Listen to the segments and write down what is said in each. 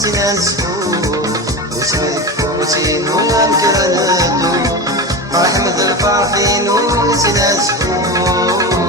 سنان سفور وسمك فوتين ومكرناتو فرح مثل فرحين وسنان سفور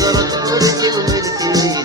زرت ورثي وملكي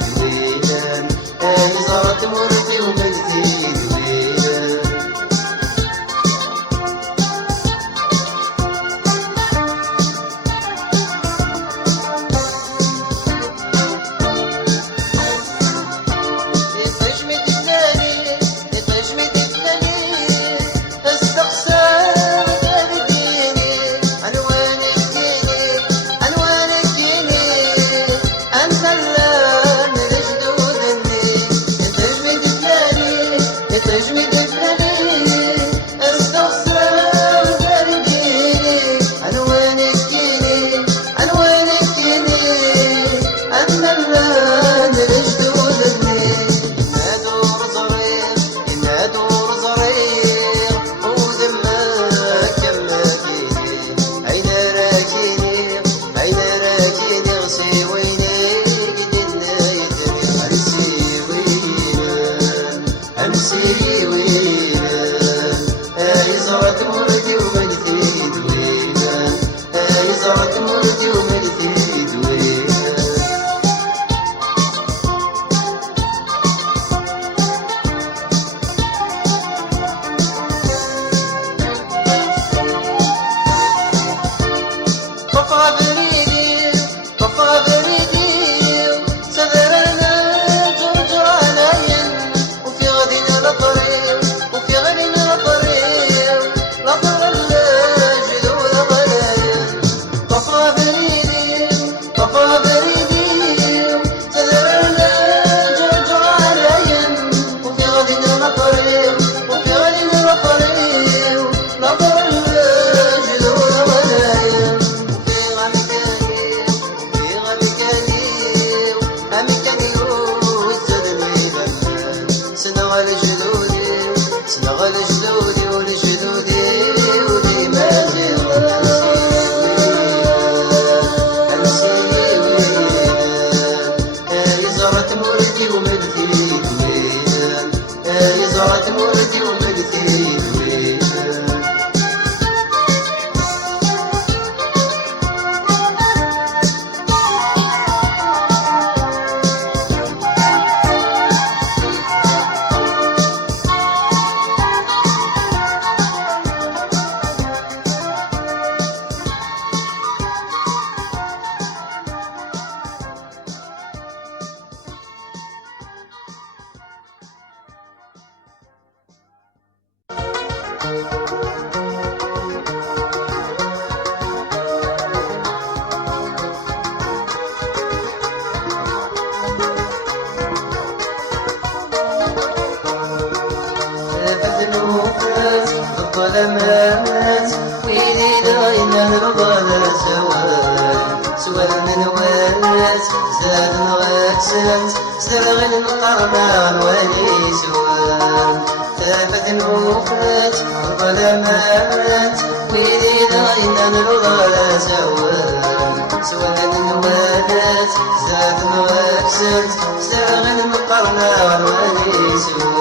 نولت زاد نغسلت سرغ المقرنان وليسوان ثابت نوفت ظلمات ويدينا إنا نرغى سوان سوان نولت زاد نغسلت سرغ المقرنان وليسوان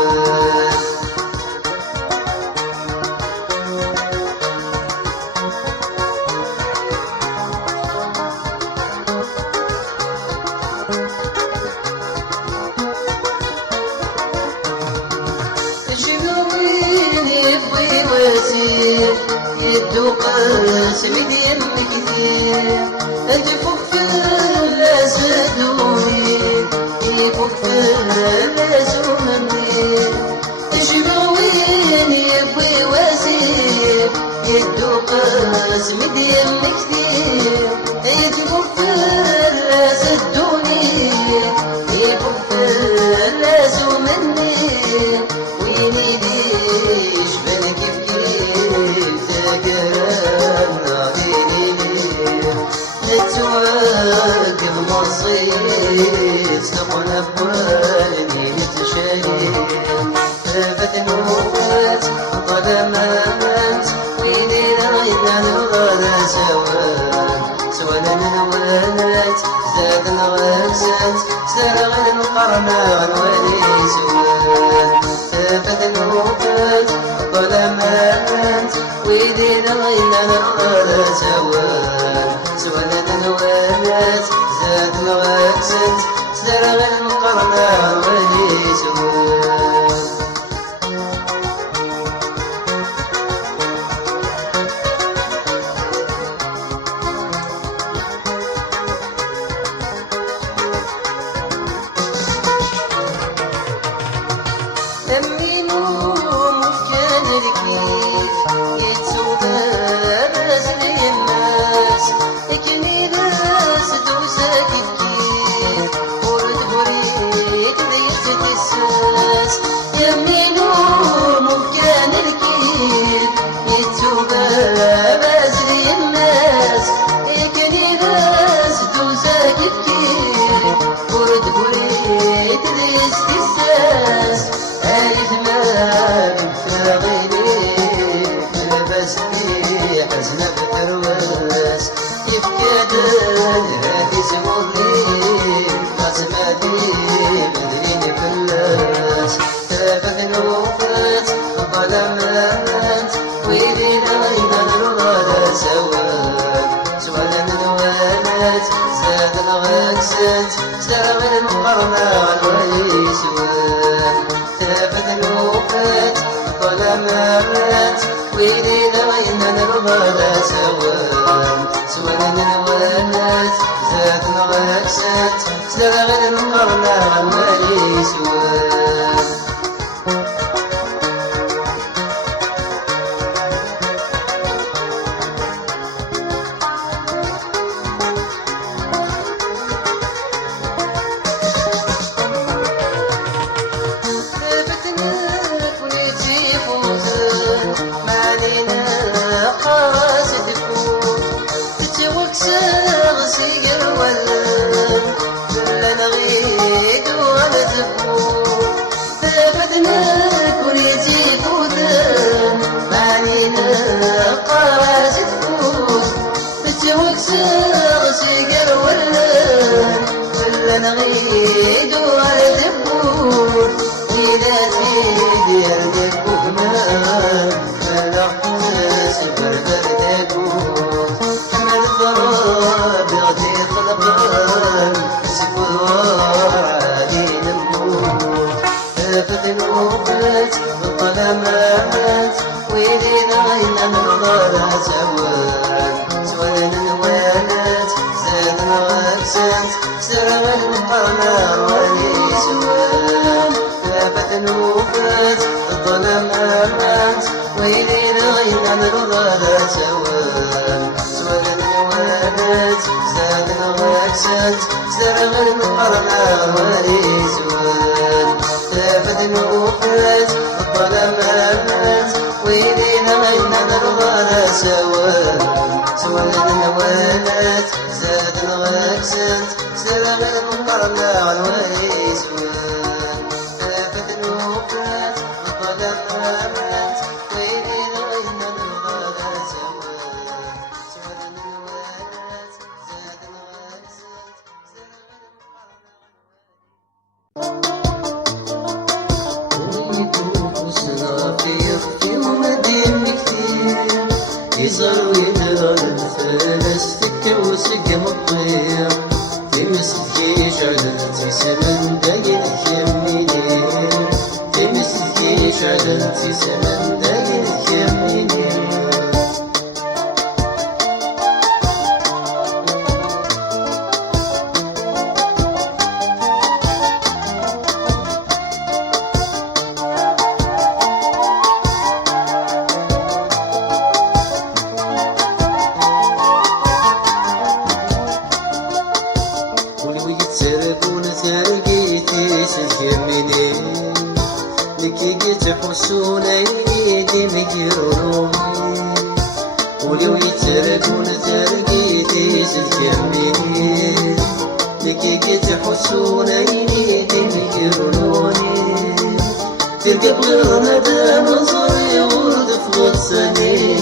يدوق سميد يم كثير يفك في الناس دوي يفك في الناس ومنير شنوين يبوي واسير يدوق سميد يم كثير يفك في الناس الدوني يفك في الناس ومنير وينيدي يشبه كيف توقف مصيت تقول بوالي تشاهد ثابت نوفت ظلمات ويدينا إلا نغادا سوانا نولت زاد نغسلت سرغ المقرنان وليسوان ثابت نوفت ظلمات ويدينا إلا نغادا سوانا نولت زاد نغسلت سرغ المقرنان وليسوان أمينو مكان الكيف يتسوى بازل يماس يكني ناس دوسا كيف ورد بريك ذيس تساس يمينو مكان الكيف يتسوى بازل يماس يكني ناس دوسا كيف ورد بريك ذيس تساس ألف ما بفاغيلي لبس بي حزنة بترواس يفكادن هادي سمولي قاسمة دي مدرين فلاس ثابت نوفت ظلمات ويدينا إنا نرغى سوان نولت زاد نغسلت سرغ المقرنان وليسوان ثابت نوفت ظلمات ويدينا إنا نرغى سوان نولت زاد نغسلت سرغ المقرنان وليسوان سير ولا نغيد ولا تفوت ثابتنا كريتي فوتن معنينا قاس تفوت بتوكسر سير ولا نغيد ولا تفوت إذا تيجي قلبك بكمان فلا سفر بردكوت حمل الضراب يغطي خلقان سفوار عادي نموت ثابت نوفت الظلمات ويدينا إلا نرضى سوان نولت زاد نغسلت سرغ المقرنان وليسوان ثابت نوفت الظلمات ويدينا إلا نرضى سوان نولت زاد نغسلت سرغ المقرنان وليسوان ثابت نوفت الظلمات ويدينا إلا نرضى سوان نولت زاد نغسلت نفسنت سلام المقرنا والويس ثلاثة الوفات وقدر قامت ويدين وين الغلا سوا سعد الوالات زاد الغاسات سلام المقرنا يزاروا يدرى الفلس تكوسق مطير في مسكي شعلتي سمن داين كمينين في مسكي شعلتي سمن داين كمينين يتحسون يدي مجروني ولو يتركون ترقيتي سجمني لكي يتحسون يدي مجروني ترقب غير ندى نظري ورد في غطسني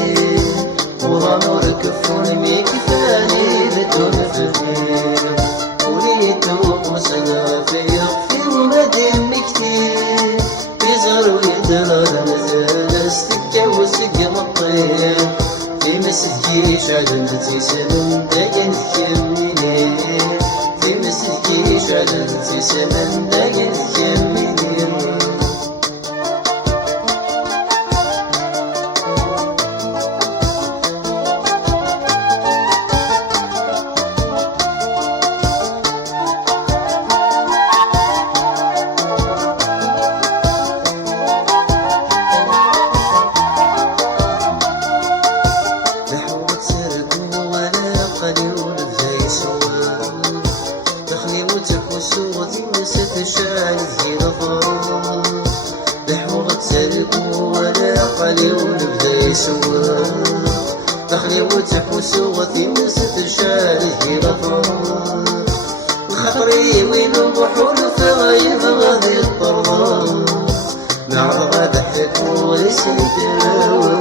وغامر كفون ميكفاني بدون فكير وليت وقصنا في يغفر مدن كتير يزاروا يدرى المثلث تتجوز قمطير في مسكي شعلتي سمن داين كمينين في مسكي شعلتي سمن داين كمينين دخلي وتحوس وثي ست شاري رفض خطري وين البحور فغيب غادي الطراب نعرض ضحك وليسني تراوي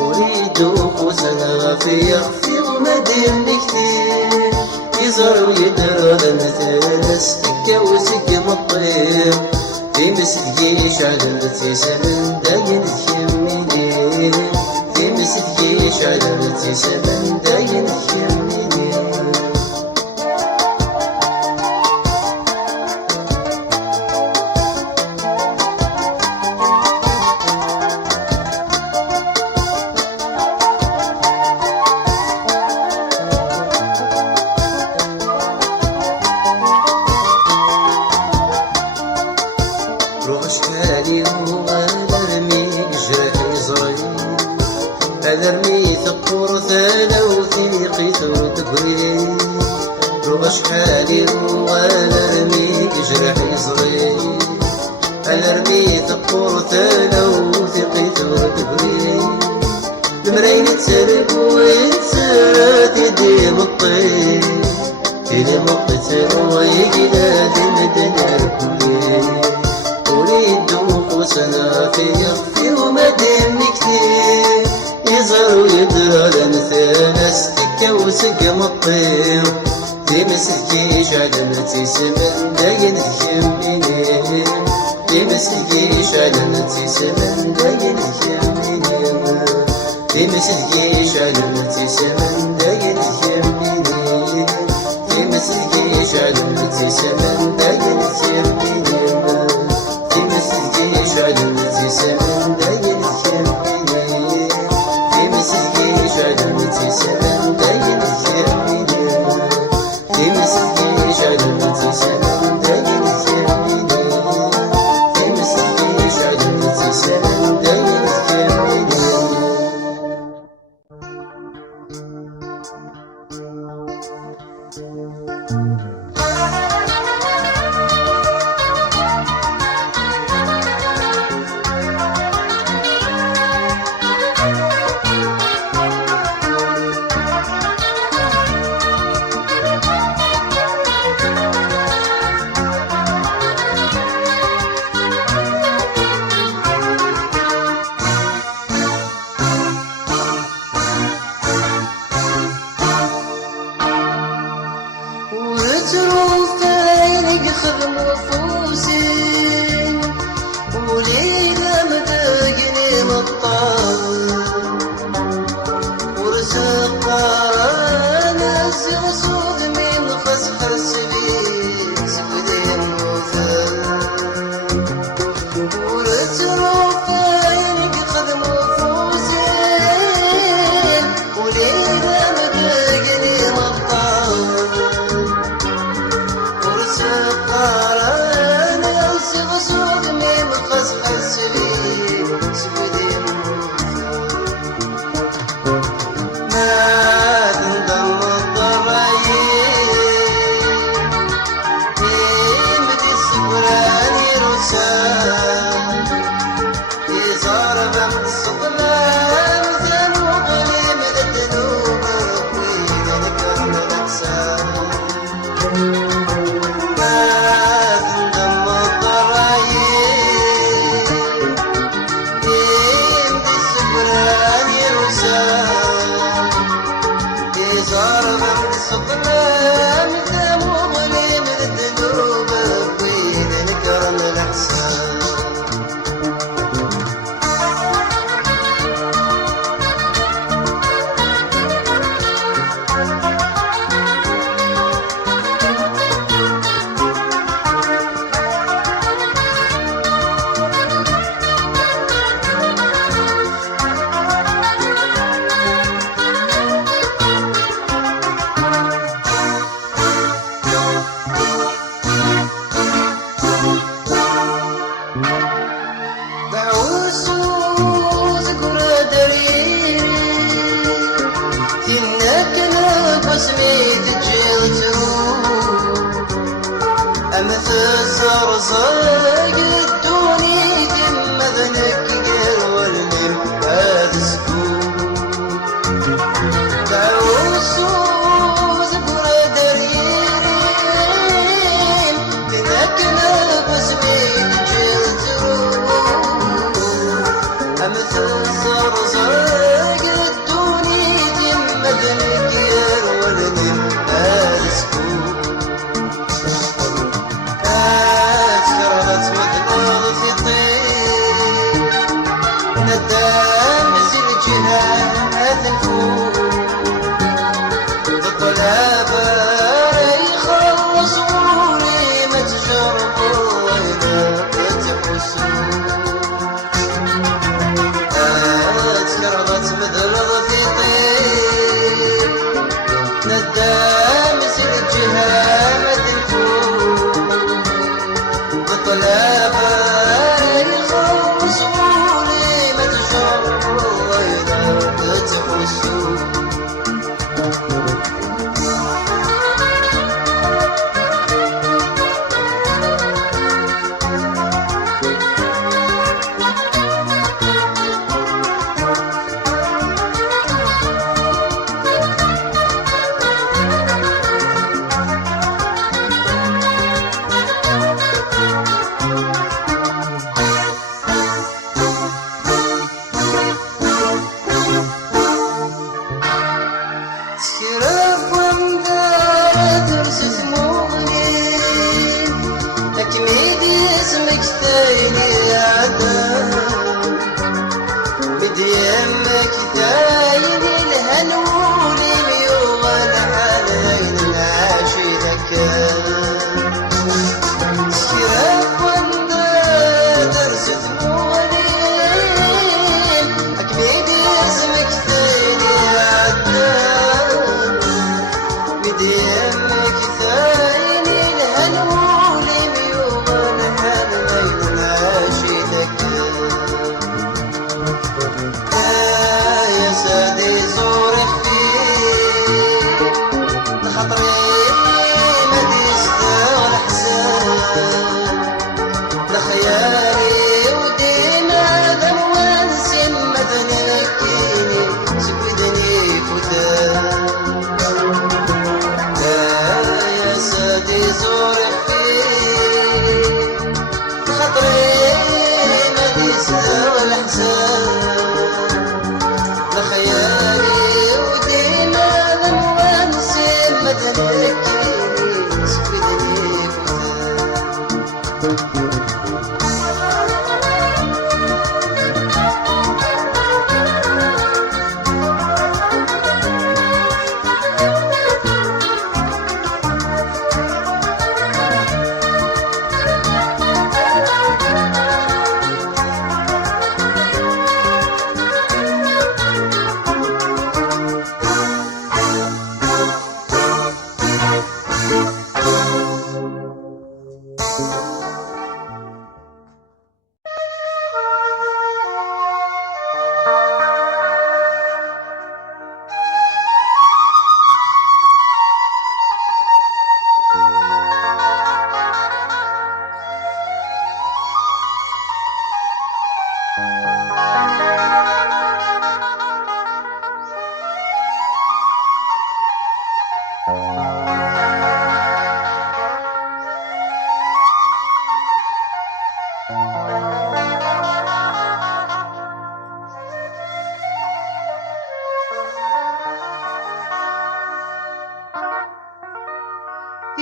اريد فوزنا في يخفي ومدين كثير يزروا يدرى المثلث تكوسق مطير في مسكي شعلتي سمن داين كمينين في مسكي شعلتي سمن داين كمينين أشكالي وألرمي جرحي صغير ألرمي ثقور ثالا وثيقي ثوتقري أشكالي وألرمي جرحي صغير ألرمي ثقور ثالا وثيقي ثوتقري المراين تسرق ويتسرات يدي مطي إلي مطي ويجلاد المدنى الكلي أريد وقوسنا في يخفي ومدين كثير يزروا يدرى المثلث تكوسق مطير في مسكي شعلتي سمن داين كمينين في مسكي شعلتي سمن داين كمينين في مسكي شعلتي سمن داين كمينين في مسكي شعلتي سمن داين كمينين في مسكي شعلتي سمن داين كمينين في مسكي شعلتي سمن داين كمينين في مسكي شعلتي سمن داين كمينين في مسكي شعلتي سمن داين كمينين خدموا فوسي وليلة مدقني مطار ورزق قرانا الزغزوغ من خسح السبيل سودين وثل ورزق فاين خدموا فوسي وليلة مدقني مطار ورزق قرانا الزغزوغ من خسح السبيل سودين ما تندم الضرايب يمدي السكران يرسال يزار بمد السطلان ذنوب لمد الذنوب وين الكرم الأجسام ما تندم الضرايب يمدي السكران يرسال يزار بمد السطلان ذنوب لمد الذنوب وين الكرم الأحسان صرصاق الدوني ثم ذنك غير والنم هذا سكون تعوسوز برا دريم ثنك نبس بيت جلتون أمثل صرصاق الدوني ثم ذنك غير والنم هذا سكون أكثر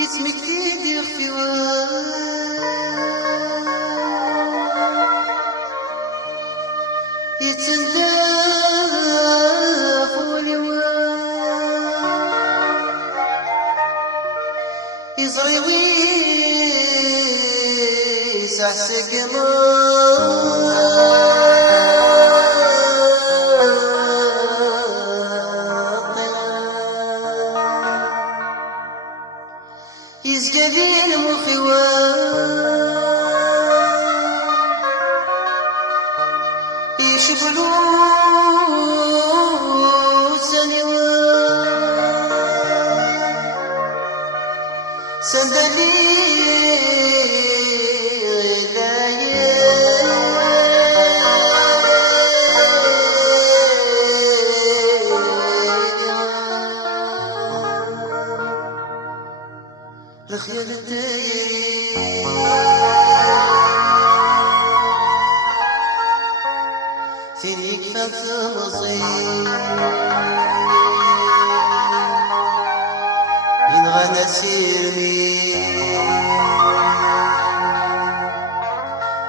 اسمك في يدي خفي يتنداف واليوم يزري ويسحسق يزقدين مخيوان يشغلوا سنوان سندلي الخيال الداير فين يكفى مصير ينغنى سيري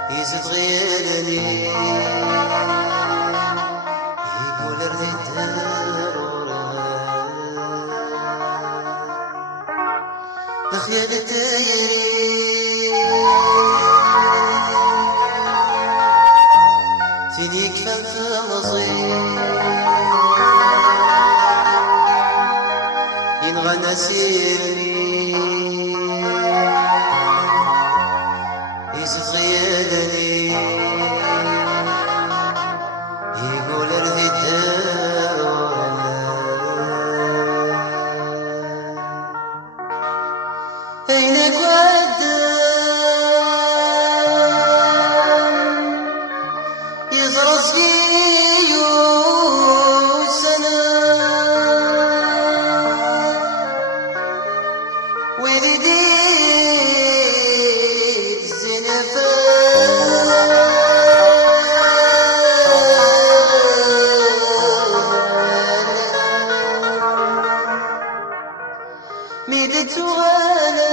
يزيد غيرني يقول رديت الخيال الدايري فين يكفى مصير ينغنى سيري يزيد غيالني يقول ارضي الدار أينك ودام يزرس فيه سنة ويديد الزنفان ميدت وغلا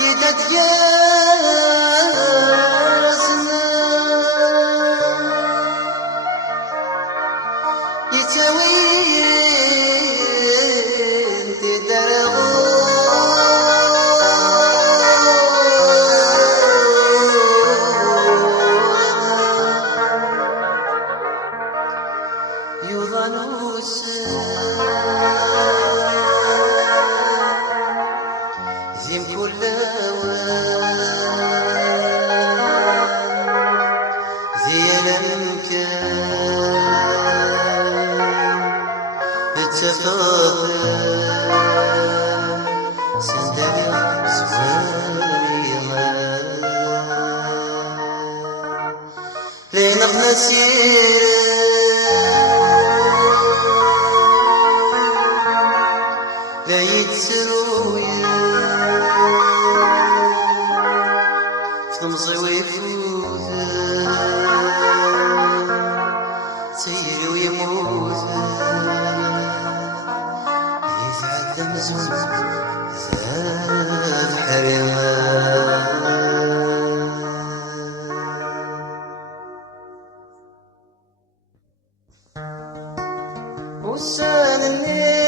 يدت جاسنا يتوين تدرغو يظنوا زين كل زين المكان اتفاق سندري زويغا لينق نسير لا يتسروي فمصي ويفوت سيري ويموت يتعدى مزون ذاب حرمان وسانني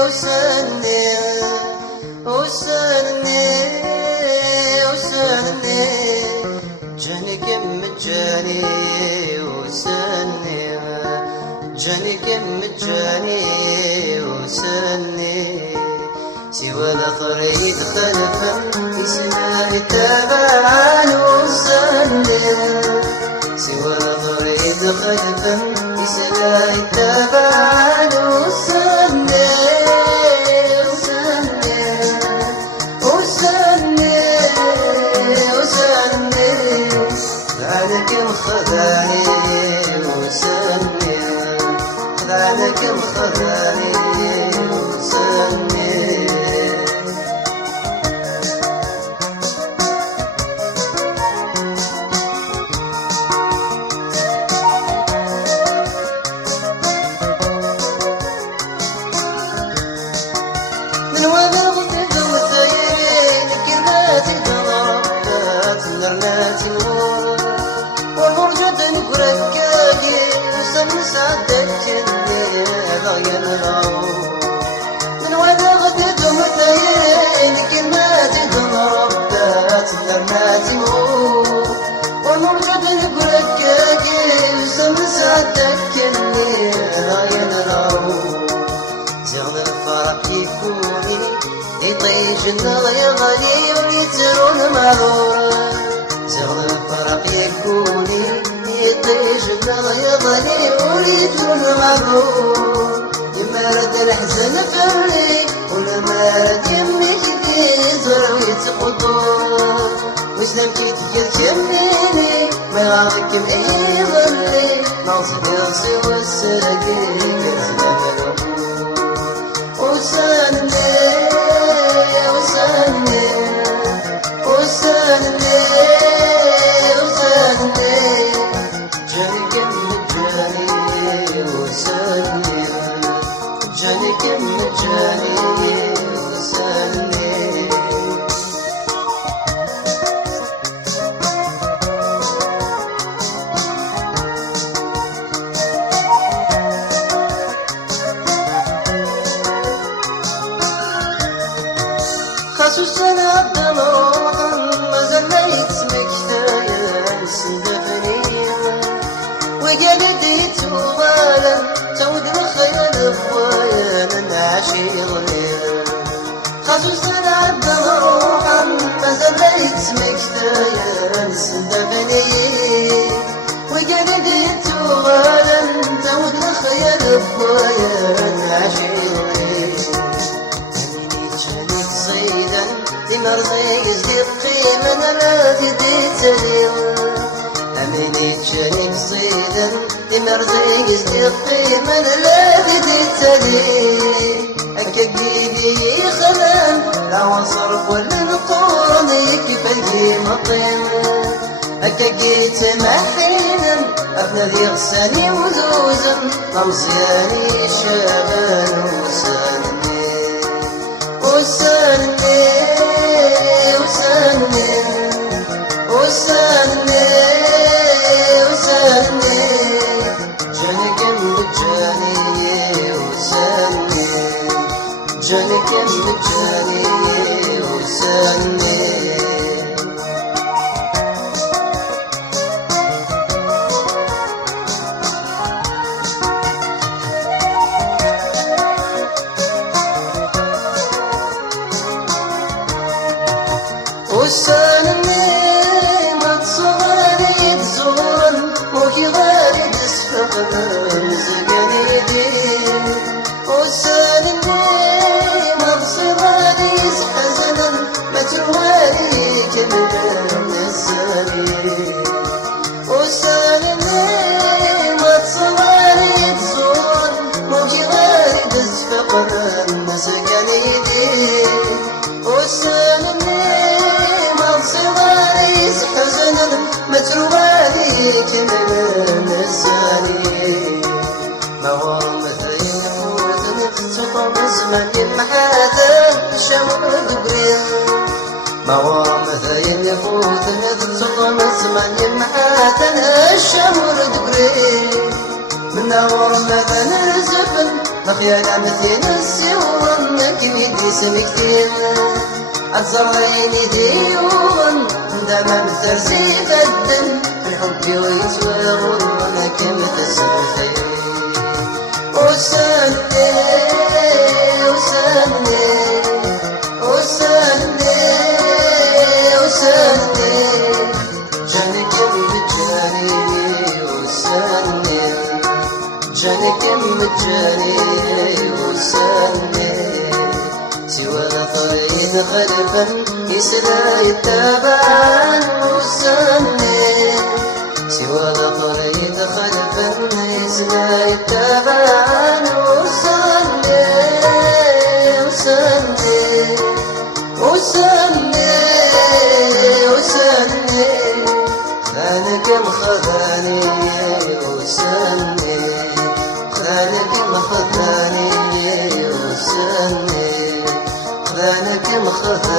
وسانني وسانني وسانني جاني كم جاني وسانني جاني كم جاني وسانني سوى الأخرين خلفا يسمع التابعان وسانني سوى الأخرين خلفا يسمع التابعان وسانني خذاني وسني خذانك خذاني وسني كني ضاين راو من وانا غدت مثاين كلمات ضربات لرناتي ونرقد نقولك كيف سمساتك كني ضاين راو زغل الفرق يكوني يطيش النار يغلي ويترون معذورة زغل الفرق يكوني يطيش النار يغلي ويترون معذور يما رد الحزن فري ولما رد يمي كتيزر ويتقدور وسلام كي تقل كميني ما يعرفك مئي ظلي ناصب يغسي والساقي يرزق وسني وسني وسني وسني جاني كم جاني وسني جاني كم جاني وسني خصوصا الدموع ما زليت مكتايا سندفني وقلديت وغالا تعود الخيال بوايا نعشير ليل خصوصا الدموع ما زليت مكتايا سندفني وقلديت وغالا تعود الخيال بوايا نعشير ليل مرضي يزيد قيمة الذي ديتني أميني تشانيك صيدا مرضي يزيد قيمة الذي ديتني أكاكيدي خلال لا وصرف ولا نقول يكفي مطيم أكاكيت محينا أفنى ذي غساني وزوزا ممصياني شابان وساني وساني وسني وسني وسني جاني كم جاني وسني جاني كم جاني وسني وسني ما تصغري تزول وكي غاري تسفق زقني دين وسني ما تصغري حزنا ما تروالي كبر الزاني وسني ما تصغري تزول وكي غاري تسفق زقني دين وسني حزنا متروالي كمن الزاني ما هو مثل يفوت نفسه بزمن يمحاذا شمر دبرين ما هو مثل يفوت نفسه بزمن يمحاذا شمر دبرين من نور مثل الزفن مخيانا مثل السيوان كميدي سمكتين الزرعين ديون دمم ترزيف الدم الحب ويتواغل ولكن تسمحي وسني وسني وسني وسني جاني كم جاني وسني جاني كم جاني وسني سوى طريق خلفا يسلا يتابعان وسني سوى طريق خلفا يسلا يتابعان وسني وسني وسني وسني خانك مخذاني وسني خانك مخذاني وسني خذانك مخذاني